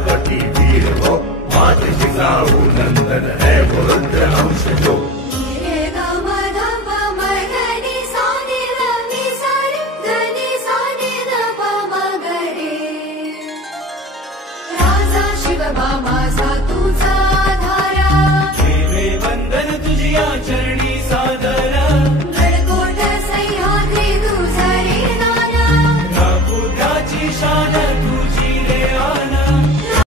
प्रजापति वीर हो, मात जिजाऊ नंदन है वो रुद्र अंश जो। Mama